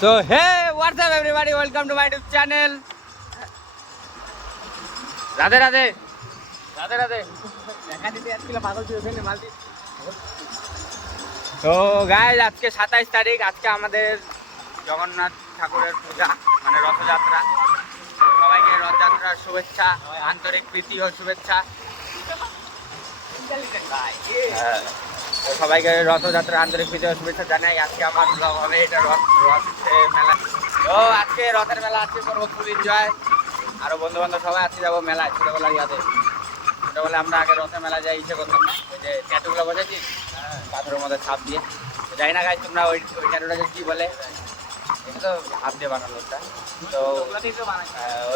So hey, what's up everybody? Welcome to my YouTube channel. Radhe Radhe Radhe Radhe দেখা দিতে আজকে পাগল ছিল ওখানে মালদি। তো গাইস আজকে 27 তারিখ, আজকে আমাদের জগন্নাথ ঠাকুরের পূজা মানে রথযাত্রা। সবাইকে রথযাত্রার শুভেচ্ছা, আন্তরিক প্রীতি ও শুভেচ্ছা। সবাইকে রথযাত্রার আন্তরিক প্রীতি ও শুভেচ্ছা জানাই। আজকে আমার ব্লগ হবে, এটা রথ মেলা। তো আজকে রথের মেলা আজকে করবো ফুল এনজয়। আরো বন্ধু বান্ধব সবাই আজকে যাবো মেলায়। ছোটবেলা ইয়াদের ছোটবেলা আমরা আগে রথের মেলা যাই, ইচ্ছে করতাম না। ওই যে ট্যাটুগুলো বসেছি পাথরের মধ্যে ছাপ দিয়ে, যাই না গাইজ তোমরা ওই ট্যাটুটাকে কি বলে, এটা তো হাত দিয়ে বানানো ওটা। তো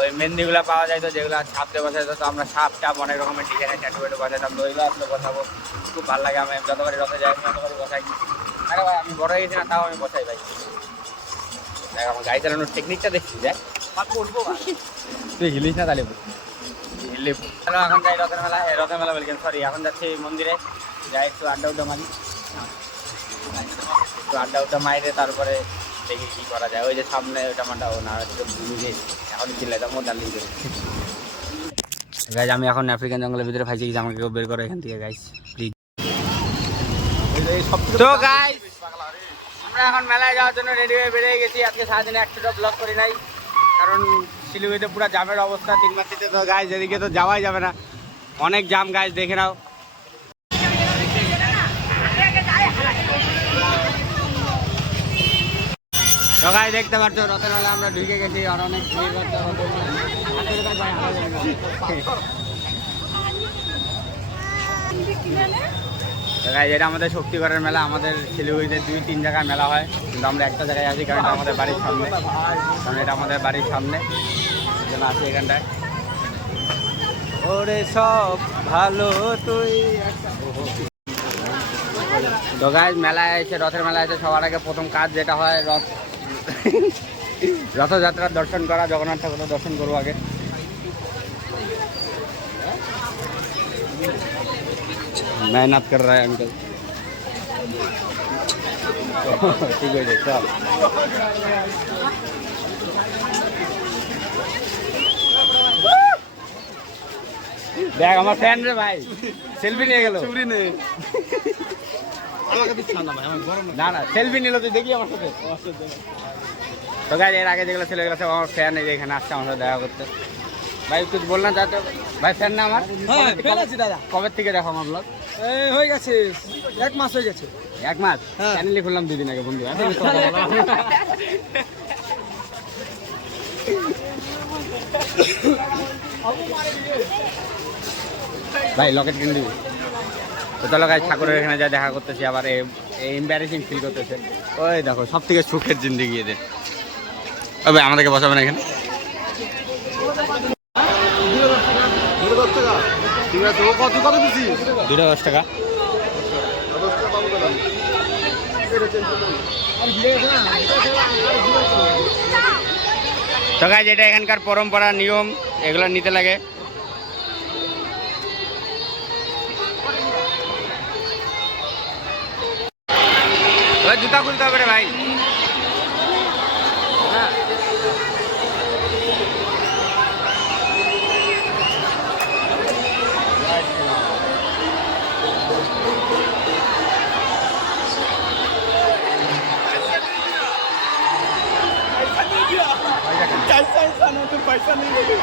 ওই মেহেন্দিগুলো পাওয়া যায়, তো যেগুলো ছাপ দিয়ে বসাইতো, তো আমরা সাপ টাপ অনেক রকমের ডিজাইনের ট্যাটু ট্যাটু বসাইতাম। তো ওইগুলো আসলে বসাবো, খুব ভালো লাগে। আমি যতবারই রথে যাই ততবারই বসাই। আরে ভাই আমি বড় হয়ে গেছি না, তাও আমি বসাই ভাই। দেখ আমার গাড়ি চালানোর টেকনিকটা দেখছি, দেখ তুই হিলিস না তাহলে হিলি। হ্যালো, এখন যাই রথের মেলা, রথের মেলা বলছেন সরি, এখন যাচ্ছি মন্দিরে, যাই একটু আড্ডা উড্ডা মারি, একটু আড্ডা উড্ডা মাইরে তারপরে দেখি কি করা যায়। ওই যে সামনে ওইটা মানটা না নিজে এখন চিল্লাইতাম মোটা লিখে। গাইজ আমি এখন আফ্রিকান জঙ্গলের ভিতরে ফাইছি, আমাকে কেউ বের করো এখান থেকে গাইজ প্লিজ। তো গাইজ আমরা এখন মেলায় যাওয়ার জন্য রেডি হয়ে বেরিয়ে গেছি। আজকে সারাদিনে একটুটা ব্লগ করি নাই, কারণ শিলিগুড়িতে পুরো জামের অবস্থা। 3 মাসিতে তো গাইজ এদিকে তো যাওয়াই যাবে না, অনেক জাম গাইজ, দেখে নাও। তো গাইজ দেখতে পাচ্ছ রথের মেলা আমরা ঢুকে গেছি, আর অনেক ভিড় করতে হবে। এটা আমাদের শক্তিগড়ের মেলা। আমাদের শিলিগুড়িতে 2-3 জায়গায় মেলা হয়, কিন্তু আমরা একটা জায়গায় আছি, কারণ এটা আমাদের বাড়ির সামনে। কারণ এটা আমাদের বাড়ির সামনে যেন আছি এখানটায়। ওরে সব ভালো তুই। তো গাইজ মেলায় এসে, রথের মেলায় এসে সবার আগে প্রথম কাজ যেটা হয় রথযাত্রার দর্শন করা। জগন্নাথ ঠাকুরের দর্শন করবো আগে। मेहनत कर रहा है अंकल। ठीक है चल। দেখ আমার ফ্যান রে ভাই, সেলফি নিয়ে গেল। না না সেলফি নিল, তুই দেখি আমার সাথে। তো গাইজ এর আগে যেগুলো ছেলে গেছে আমার ফ্যান, এই যে এখানে আসছে আমার সাথে দেখা করতে। ভাই তুই বল না যাতে ভাই, ফ্যান না আমার। কবে থেকে দেখো আমার ব্লগ? হয়ে গেছে 1 মাস হয়ে গেছে। 1 মাস? চ্যানেলে খুললাম 2 দিন আগে বন্ধু। ভাই লকেট কিনে দিবি তো? চলো গাইজ ঠাকুরের এখানে যা দেখা করতেছি, আবার এম্বারেসিং ফিল করতেছে। ওই দেখো সব থেকে সুখের জিন্দিগি এদের। ভাই আমাদেরকে বসাবেন এখানে? ঠিক আছে, ও কত দিছি? 210 টাকা। তো গাইজ এটা এখানকার পরম্পরা নিয়ম, এগুলো নিতে লাগে। জুতা খুলতে হবে রে ভাই। पैसा नहीं मिले।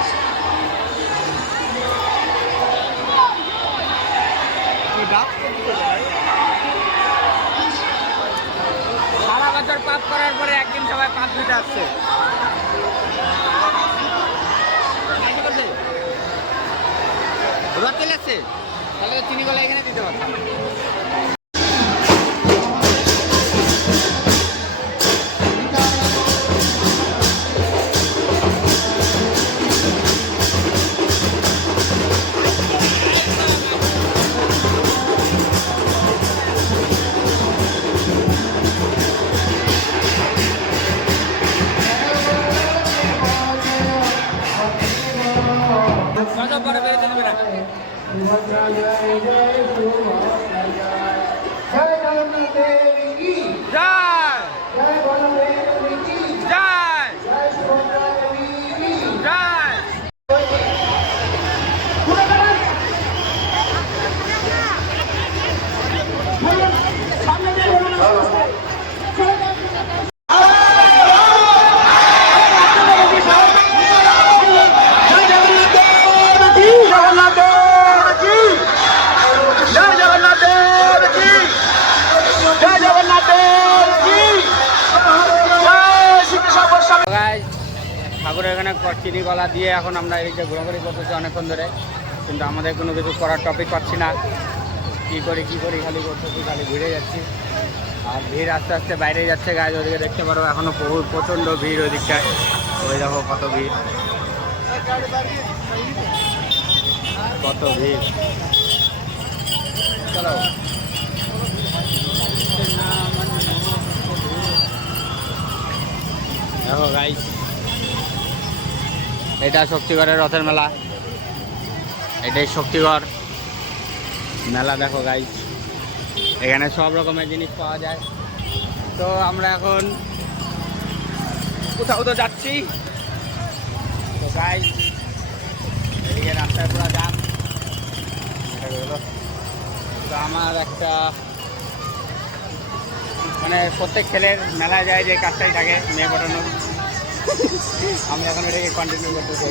সারা বছর পাপ করার পরে একদিন সবাই পাপ দিতে আসছে। রথ চলে আসছে, তাহলে চিনি গলা এখানে দিতে পারবো। পরে বেরোতে দেবে না। ঠাকুরের এখানে চিনি কলা দিয়ে এখন আমরা এই যে ঘোরাঘুরি করতেছি অনেকক্ষণ ধরে, কিন্তু আমাদের কোনো কিছু করার টপিক পাচ্ছি না। কী করি খালি করতেছি, খালি ঘুরে যাচ্ছি। আর ভিড় আস্তে আস্তে বাইরে যাচ্ছে গায়ে, ওদিকে দেখতে পারো এখনও প্রচণ্ড ভিড় ওই দিকটায়। ওই দেখো কত ভিড়, কত ভিড়। চলো দেখো গাইস, এটা শক্তিগড়ের রথের মেলা, এটাই শক্তিগড় মেলা। দেখো গাইস, এখানে সব রকমের জিনিস পাওয়া যায়। তো আমরা এখন কোথাও তো যাচ্ছি। তো গাইস, এদিকে রাস্তায় পুরো জ্যাম। তো আমার একটা মানে প্রত্যেক ছেলের মেলায় যায় যে কাজটাই থাকে, মেয়ে পটানোর। আমি এখন এটাকে কন্টিনিউ করতেছি।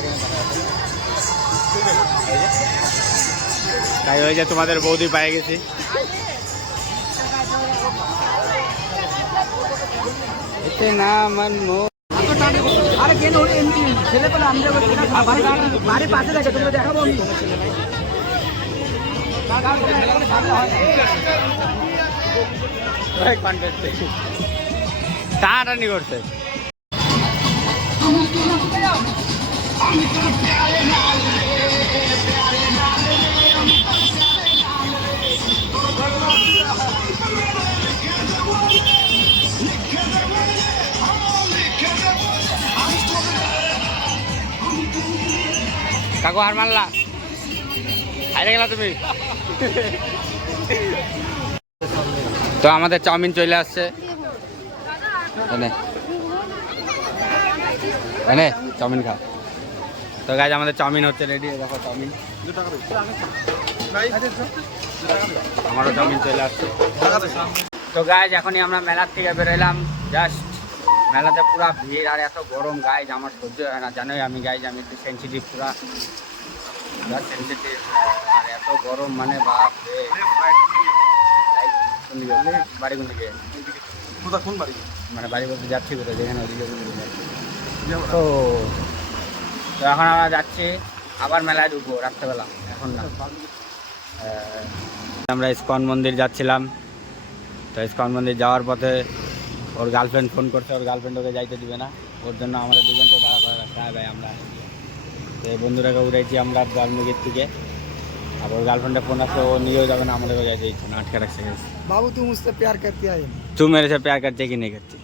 তাই ওই যে তোমাদের বৌদি পেয়ে গেছি। এতে না মান মো আরে কেন এমনি ছেলে পেলে আমরা বাড়ি পাশে দেখে তুমি দেখাবো আমি টানাটানি করছে। কাকু হার মারলা, হাইরে গেলা তুমি। তো আমাদের চাউমিন চলে আসছে, এনে চাউমিন খাও। তো গাইজ আমাদের চাউমিন হচ্ছে রেডি, দেখো চাউমিন। আমারও চাউমিন চলে আসছে। তো গাইজ এখনই আমরা মেলার থেকে বেরোলাম জাস্ট। মেলাতে পুরা ভিড় আর এত গরম গাইজ, আমার সহ্য হয় না, জানোই আমি গাইজ, আমি একটু সেন্সিটিভ, পুরা সেন্সিটিভ। আর এত গরম মানে বাপ রে। বাড়ি কোন দিকে? কোন বাড়ি? মানে বাড়ি বলতে যাচ্ছি কোথায়, যেখানে ওদিকে। তো এখন আমরা যাচ্ছি আবার মেলায় ঢুকবো রাত্রেবেলা, এখন না। আমরা ইস্কন মন্দির যাচ্ছিলাম। তো ইস্কন মন্দির যাওয়ার পথে ওর গার্লফ্রেন্ড ফোন করছে, ওর গার্লফ্রেন্ড ওকে যাইতে দিবে না, ওর জন্য আমাদের দুজনকে দাঁড়া করে রাখতে হয় ভাই। আমরা তো এই বন্ধুরাকে উঠেছি আমরা বাল্মীকির থেকে, আর ওর গার্লফ্রেন্ডে ফোন আসছে, ও নিজেও যাবে না, আমাদেরও যাইতে ইচ্ছে না, আটকে রাখছে। बाबू तुम मुझसे प्यार करती है? तू मेरे से प्यार करती है कि नहीं करती?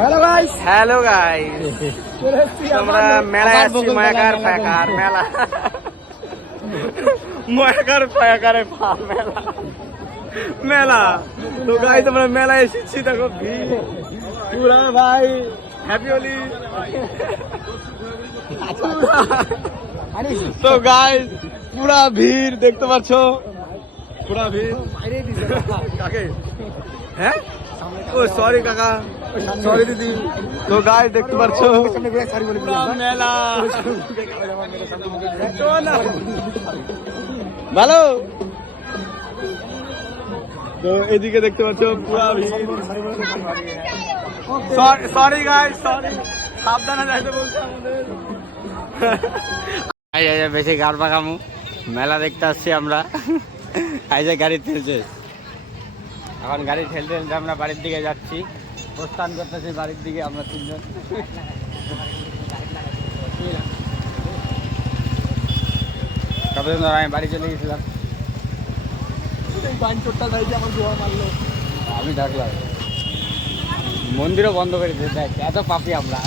हेलो गाइस, হ্যালো গাইস, আমরা মেলায় আসছি। মায়াকার ফায়াকার মেলা, মায়াকার ফায়াকারে মেলা মেলা। তো গাইস আমরা মেলায় এসেছি, দেখো ভিড় পুরা ভাই। হ্যাপি হোলি। তো গাইস পুরা ভিড় দেখতে পাচ্ছ, পুরা ভিড়। কাকে? হ্যাঁ, ও সরি কাকা, সরি দিদি। তো গাইস দেখতে পাচ্ছ মেলা ভালো। তো এদিকে দেখতে পাচ্ছ পুরা ভিড়। সরি গাইস, সরি, সাবধানে যাইতে বলছে আমাদের। বেশি গাড় পাকামু, মেলা দেখতে আসছি আমরা। এই যে গাড়ি ঠেলছে, এখন গাড়ি ঠেলতে ঠেলতে আমরা বাড়ির দিকে যাচ্ছি, প্রস্থান করতেছি বাড়ির দিকে আমরা তিনজন। তবে আমি বাড়ি চলে গেছিলাম, আমি ডাকলাম, মন্দিরও বন্ধ করে দিতে, এত পাপি আমরা।